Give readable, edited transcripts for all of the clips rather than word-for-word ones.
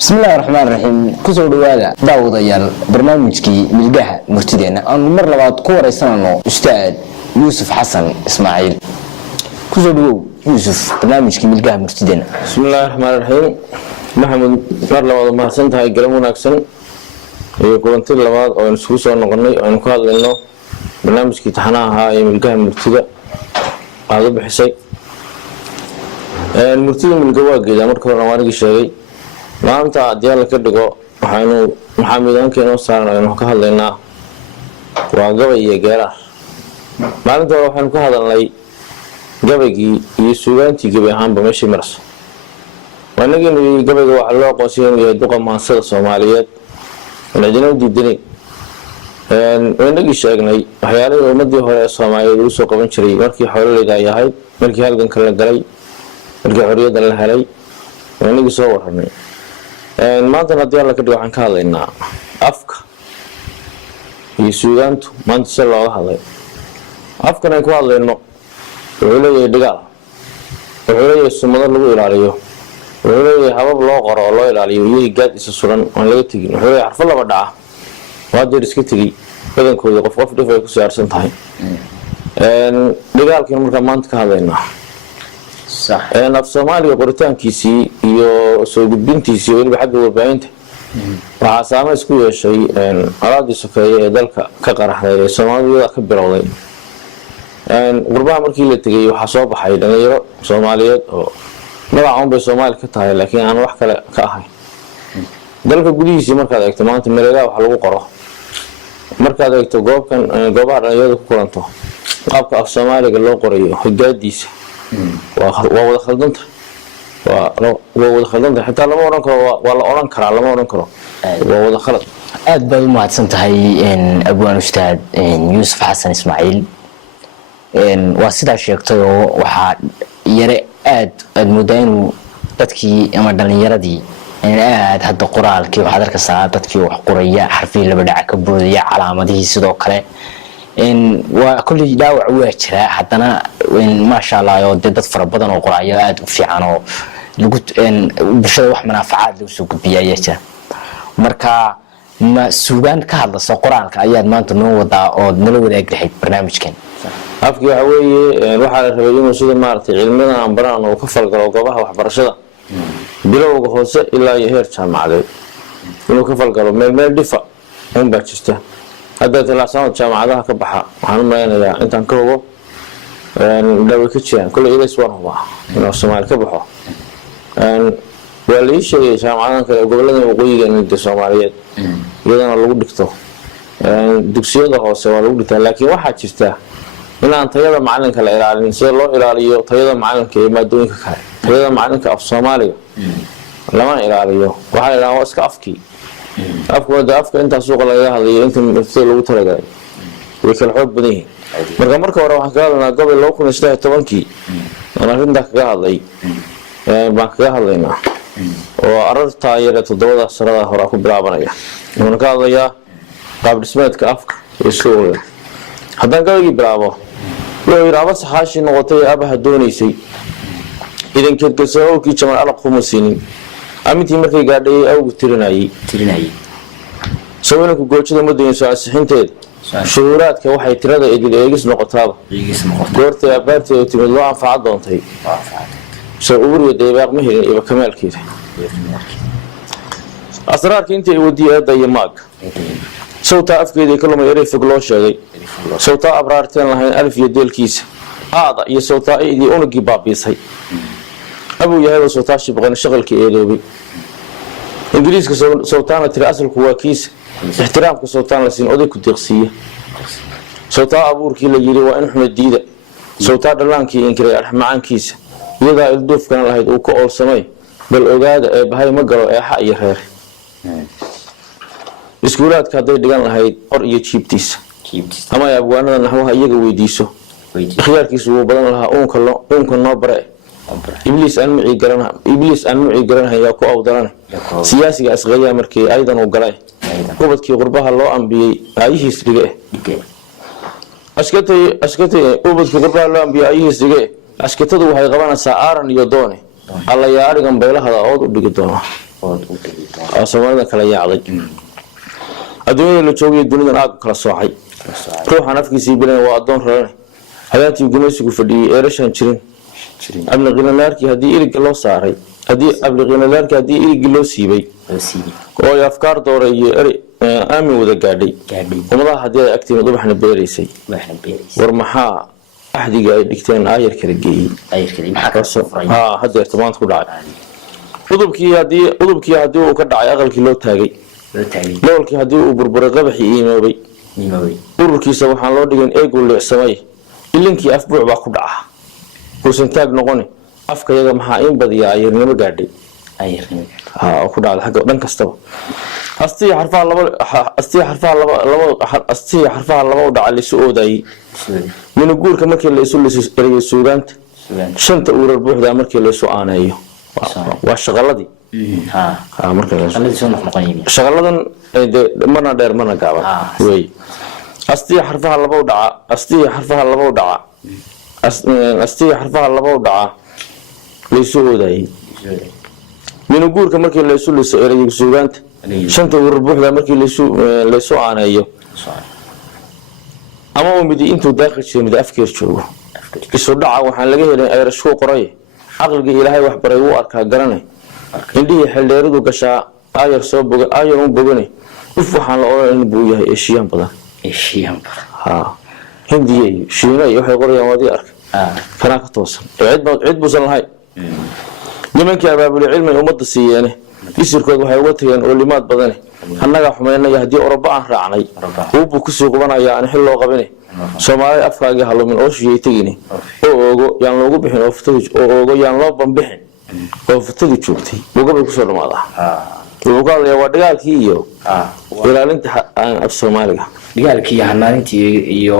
بسم الله الرحمن الرحيم كسر دوادا داود يال برنامجكي ملقاها مرتدينا أنا مرة بعد كورة سنة أستاذ يوسف حسن إسماعيل كسر دو يوسف برنامجكي ملقاها مرتدينا بسم الله الرحمن الرحيم محمد مرة بعد ما سنتها يقرمون أكسن يقولون تل بعد أو نسوس أو نقني أو نقال لأنه برنامجكي تحناها ملقاها مرتدى هذا بحسي المرتدى من الجواج إذا مركب رواني الشيء maanta diyaar ka dhigo waxaanu maxaamidanka inoo saarnaa ka hadlaynaa waa gabay iyo geerar maalinta waxaanu ka hadalnay gabaygii iyo suugaantii gabay ahaanba meeshii marso wanagii gabayga waxa loo aqoonsiiyay inuu yahay duqa maansada Soomaaliyeed cidina u diidanay wanagii sheegnay waxyaalaha ummadii hore ee Soomaaliyeed uu soo qaban jiray markii xoolalayda yahay markii halganka la galay markii xorriyadda la helay wanagii soo warramay maanta hadii la ka dhigo waxaan ka hadlaynaa afka iyo suugaantu maanta si looga hadlay afkan ay ku hadlayno wuxuu leeyahay dhigaal wuxuu leeyahay sumado lagu ilaaliyo wuxuu leeyahay habab loo qoro oo loo ilaaliyo iyo gaad isa suran oo laga tagin wuxuu leeyahay xarfo laba dhaca waa dir iska tagi badankooda qof dhif ay ku saarsan tahay dhigaalkan marka maanta ka hadlaynaa صح أنا في Soomaaliya qoritaankiisii iyo soo gudbintiisii waliba xagga warbaahinta waxa saameyn isku yeeshay araadii sokeeye ee dalka ka qaraxday ee Soomaaliya ka bilowday qurbaha markii la tagay waxa soo baxay dhalinyaro Soomaaliyeed oo magaca bay Soomaali ka tahay laakiin aan wax kale ka ahayn dalka gudihiisa markaad eegto maanta meelaha wax lagu qoro markaad eegto goobaha dhalinyarada ku kulanto qaabka af Soomaaliga loo qorayo higaadiisa وهو خلدنت وهو خلدنت حتى لما أورانك ولا أورانك لما أورانك وهو خلد أد ما تنتهي إن أبوان أستاذ يوسف حسن إسماعيل إن واسدة شيكتو وحد يرى أد المدين تدكي أمردان يردي إن أد هذا قرآن كيف حضرك الساعة تدكي وحقورية حرفية اللي بدأ كبودية علامة دي سدو كله إن وكل داوع وجهه حتى أنا إن ما شاء الله يودد فربنا وقرايات وفي عنه لقيت إن بشر واحد منافعات لو سوق بيايته مركا ما سوقان كهذا القرآن كأيات ما أنت نوضع أو نلود أجري برنامج كان أفكي عوي روح على الرجال وسيد مارتي علمنا عن بران وكفر قلوبها وحبرشة بلو جهوز إلا يهير شام عليه إنه كفر قلوب ما دفع هم بتشته هذا الثلاثة جامعة كبحة وحنا ما يعني أنت نكروه داوي كتشين كل إلى سوار هو إنه الصومال كبحة واللي شيء جامعة قبل لنا وقوي إن الصوماليات يدنا لو دكتور دكتور ده هو سوى لو دكتور لكن واحد شفته إن أنت يلا معلنك الإيراني يصير له إيراني طيب معلنك ما دونك كهاي طيب معلنك في الصومالية لما إيراني واحد لا هو إسكافكي أفكار أنت سوق الله هذه أنت مثل لو ترى ويكل حب بنيه مرة ورا واحد قال أنا قبل لو كنا نشتري تبانكي أنا عندك قاعد بانك قاعد لينا وأردت تغيير الدولة السرعة هراكم بلعبنا من قال يا قبل سمعت كأفكار يسوع هذا قال يجيب بلعبه لو يرابط حاشي نقطة أبها دوني شيء إذا كنت كسروا كي كمان على خمسين أمتى مركي قاعد أو تريناي سوينا كوجود مدين ساعسين شهورات كواحد ترى إذا يجلس نقطة قرت أبارت تملوا عن فعض ضنتي سأقول يدي باق مهر يبقى كمال كده أسرار كنت ودي هذا يماك صوت أفكي كل ما يري في قلوش هذي صوت أبرارتين لهين ألف يدي الكيس هذا يصوت إيدي أونجي بابيس هي أبو يهوى صوتاش يبغى نشغل كإيدوبي إنجليز كصوتان ترى أصل كواكيس احترام كصوتان لسين أودي كتغسية صوتا أبور كي لجري وإن حمد ديدا صوتا دلان كي إنكري الحمعان كيس يدا الدوف كان لهيد وكأول سماي بالأوجاد بهاي مقرأ أي حق يخير إسكولات كادي دجان لهيد أر يجيبتيس أما يا أبوانا نحوها يجوا يديسو خيار كيسو بدل لها أونك نبرة إبليس أنمعي قرنها ياكو أو درانه سياسي أصغيا مركي أيضا وقرأي قبضكي غربها الله أنبي أيه سرقه أشكتي قبضكي غربها الله أنبي أيه سرقه أشكتي وحي غبانا ساعارا يدوني الله يارغن بيلا هذا أود ودقي دونه soomaalida kala yaacday adduunyada la joogay dunidan aad kala soocay ruuxan afkiisii bilan waa adoon rarane hayaantii gumaysigu fadhiyay eerashan jirin abliqinalaarkii haddii iriga loo saaray abliqinalaarkii haddii irigi loo siibay oo ay afkaar dooray iyo aamin wada gaadhay ummadaha haddii ay agtiina ubaxna beeraysay war maxaa axdiga ay dhigteen aayar kala geeyey hadeerta maanta ku dhacay udubkii haddii uu ka dhacay aqalkii loo taagay loolkii haddii uu burburay qabaxii iimoobay ururkiisa waxaan loo dhigin eeguu liicsamay ilinkii afbuuc baa ku dhaca uusan taag noqoni afka yaga maxaa in badiyaa ayarnimo gaadhay ku dhacda xagga dhan kastaba astii xarfaha laba u dhaca laysu oodayay minuguurka markii laysu ereyay suugaanta shanta uurar buuxdaa markii laysu aaneeyo waa shaqaladii shaqaladan marna dheer marna gaaban wey astii xarfaha laba u dhaca laysu oodayay minuguurka markii laysu liso ereyay suugaanta shanta uurar buuxdaa markii laysu aaneeyo ama uu midi intuu daaqi jiro mid afkeer joogo isu dhaca waxaan laga helin ayrashkuu qoray caqligii ilaahay wax baray wuu arkaa garane indhihii xeldheeridu gashaa aayar un bogane waxaan la odhan buu yahay eeshiyaan badan hindiya iyo shiina iyo waxay qorayaan waadii arka kanaa ka toosan cid buusan lahayn nimankii abaabuli cilmi ummadda siiyeene isirkood waxay uga tageen oolimaad badane annagaa xumaynaya haddii oroba aan raacnay uubuu kusii qubanaya aan xil loo qabine soomaalida afkaagii halumin oo shiyay tegine oo oogo yaan loogu bixin oo oogo yaan loo bambixin oo futadii joogtay buu gabay kusoo dhamaadaa wuxuu ka hadlayaa waa dagaalkii iyo ilaalinta af soomaaliga dagaalkii iyo hanaanintii iyo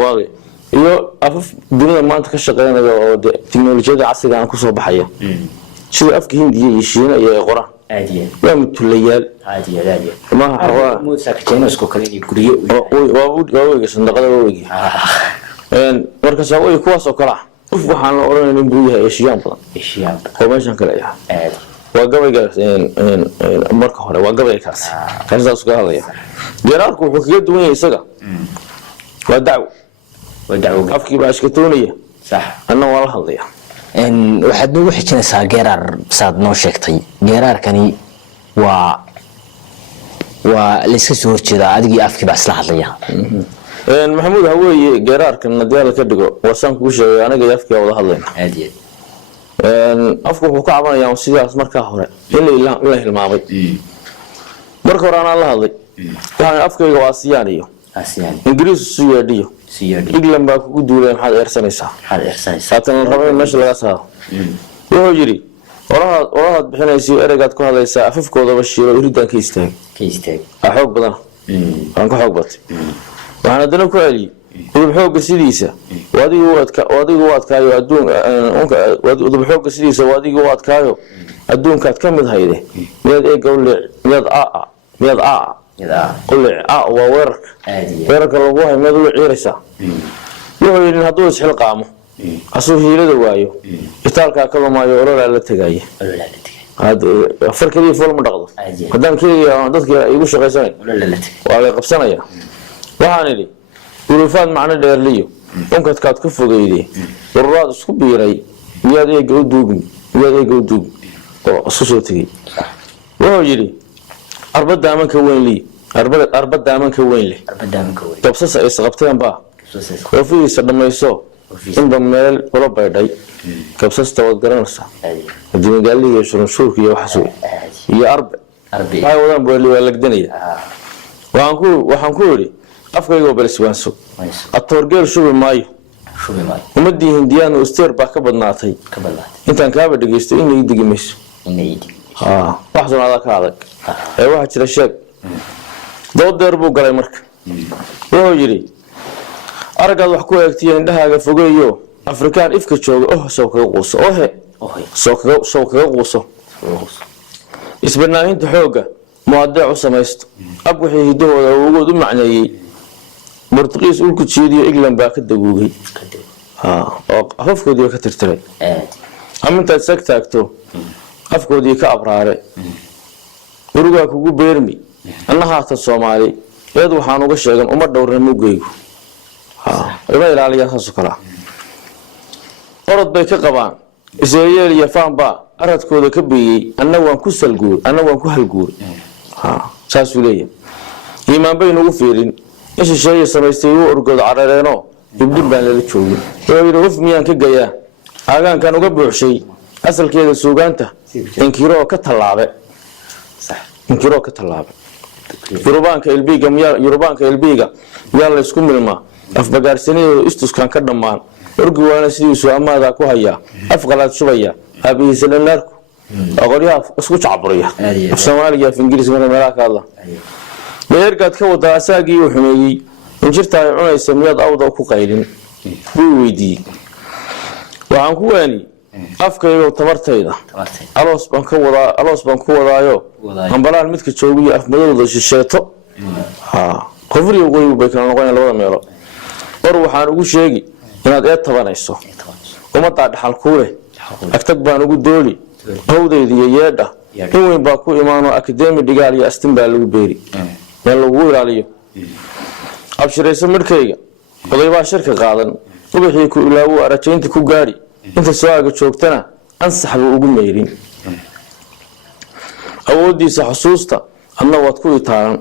baade iyo afaf dunida maanta ka shaqeynaya oo teknolojiyada casriga aan kusoo baxaya sida afka hindiya iyo shiina iyo ay qoraan waa mutulayaal waaweyga sandaqada waaweygi markaas waawey kuwaas oo kale ah waxaan la odhanaynin buu yahay eeshiyaan badan oo meeshan kale ah waa gabaygaas marka hore waa gabaygaas kaas ka hadlaya geeraarku wuxuu kaga duwan yahay isaga waa dacwo afkii baa iskatoonaya anna waa la hadlaya waxaad noogu xijinaysaa geeraar saad noo sheegtay geeraarkani waa layska soo horjeedaa adigii afkii baa isla hadlaya maxamuud haweeye geeraarkan haddii alla ka dhigo waasaan kugu sheegay aniga iyo afkii wada hadlayna afku wuxuu ka cabanayaa sidaas markaa hore in la hilmaamay marka hore anaan la hadlay waxaan afkayga waa asiyaan iyo ingiriis isu yeedhiyo england baa kugu duulay maxaad eersanaysaa haatan la rabo in meesha laga saaro wuxuu yidhi orahaad bixinaysiyo ereygaad ku hadlaysaa afafkoodaba shiilo iridaan ka istaag xoog badan waan ka xoog batay waxaan haddana ku celiyey udub xooga sidiisa adigu u adkaayo udub xooga sidiisa adigu u adkaayo adduunkaad ka mid hayde miyaad eega miyaad waa weerarka lagu hay miyaad ula ciiraysaa wuxuu yidhi hadduu isxilqaamo asuu hiilada waayo itaalkaa ka lumaayo ololaa la tegaya afar keliya fool ma dhaqdo haddaan keliya dadka igu shaqaysanayn waa lay qabsanaya waxaan idhi urufaad macno dheerliyo unkadkaad ka fogeyde ururaad isku biiray miyaad eega u duugmi oo isku soo tegey wuxuu yidhi arbadaamanka weyn leh gabsasa ay isqabteen baa oofidiisa dhammayso inba meel kula baydhay gabsasta waad garanaysaa haddii magaaliga iyo shurunshuurka iyo waxaas wey iyo arbe waxay wadaan bueli waa lagdanaya waxaan ku yidhi afkaygoo balswaanso atoorgeel shubi maayo ummadii hindiyaan usteer baa ka badnaatay intaan kaaba dhegeysto in lai degi mayso wax sunaadaa ka adag ee waxaa jira sheeg dood deer buu galay marka wuxuu yidhi aragaad wax ku eegtiyo indhahaaga fogeeyo afrikaan ifka jooga sow kaga quuso sow kaga quuso isbarnaaminta xoogga muadeec u samaysto ab wixii hidahooda awoogood u macneeyey bortuqiis ulku jiidiyo england baa ka daguugay oo afafkoodiiba ka tirtiray ama intaad sag taagto afkoodii ka abraare urugaa kugu beermi anna haatan Soomaali eed waxaan uga sheegan uma dhowrna mugaygu ima ilaaliyaa saas kala orod bay ka qabaan Israa'iil iyo faanba aradkooda ka biyay anna waan ku salguur anna waan ku halguur saas uu leeyahay iimaan bay nagu fiirin isha shay samaystay uu urgooda carareeno dibdib baan la joogay oo uf miyaan ka gayaa aagaan kan uga buuxshay asalkeeda suugaanta inkiro ka talaabe sax inkiro ka talaabe Yurubaanka ilbiga yaa la isku milmaa afbagaarsanayoo istuskan ka dhamaan urgi waana sidiisu amaada ku haya afqalaad shubaya abihiisa dhannaarku aqoonyaha isku jacburiya Soomaaliya af Ingiriis marka meelaha ka hadla beergaad ka wada asaagii uu xumeeyay injirta ay cunaysa miyaad awda ku qaylin wuu weydiiyay waxaan ku waani afkayga tabartayda aloos baan ku wadaayo ambalaan midka joogiyo afmadooda shisheeto qofriyo qoygu bay kala noqonayaan labada meelo war waxaan ugu sheegi inaad ee tabanayso umada dhaxal ku leh agtag baan ugu dooli hawdeediyo yeedha in weyn baa ku imaano academy dhigaal iyo astin baa lagu beeri meel lagu ilaaliyo abshirayso markayga odaybaa shirka qaadan ubixii ku ilaawo arajaynta ku gaari inta soo joogtana ansax buu ugu meerin awoodiisa xusuusta adna waad ku itaaran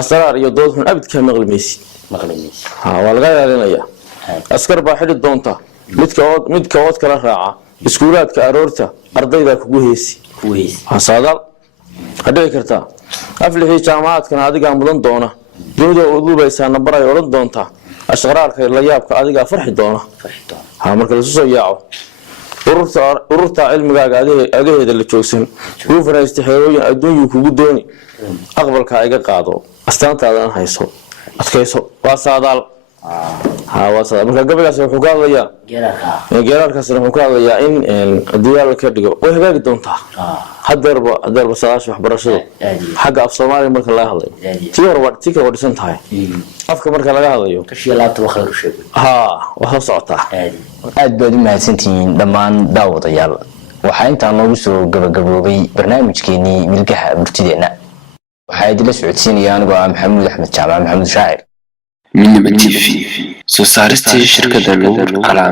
asraar iyo dood xun abidka maqlimaysi waa laga ilaalinayaa askar baa xidhi doonta midka ood kala raaca iskuulaadka aroorta ardayda kugu heesi saadaal hadhici kartaa aflixii jaamacaadkana adigaa mudan doona dunida uduubaysaa nabar ay odhan doontaa ashqaraarka la yaabka adigaa farxi doona marka la soo yaaco ururta cilmigaaga agaheeda la joogsan ugu faraystay xeerooyin adduunyu kugu dooni aqbalka iga qaado astaantaadan hayso adkayso waa saadaal marka gabaygaas wuxuu ka hadlayaa geerarkaasna wuxuu ka hadlayaa in diyaal ka dhigo way hagaagi doontaa hadeerba saadaasha waxbarashadu xagga af Soomaaliya marka laga hadlayo tii kale wadhisan tahay afka marka laga hadlayo waa socotaa aad baad u mahadsantihiin dhammaan daawadayaal waxaa intaa noogu soo gabagaboobay barnaamijkeenii milgaha murtideena waxaa idinla socodsiinaya anigoo ah Maxamuud Axmed Jaamac Maxamuud Shaacir من TV سو سارستي شركة نور على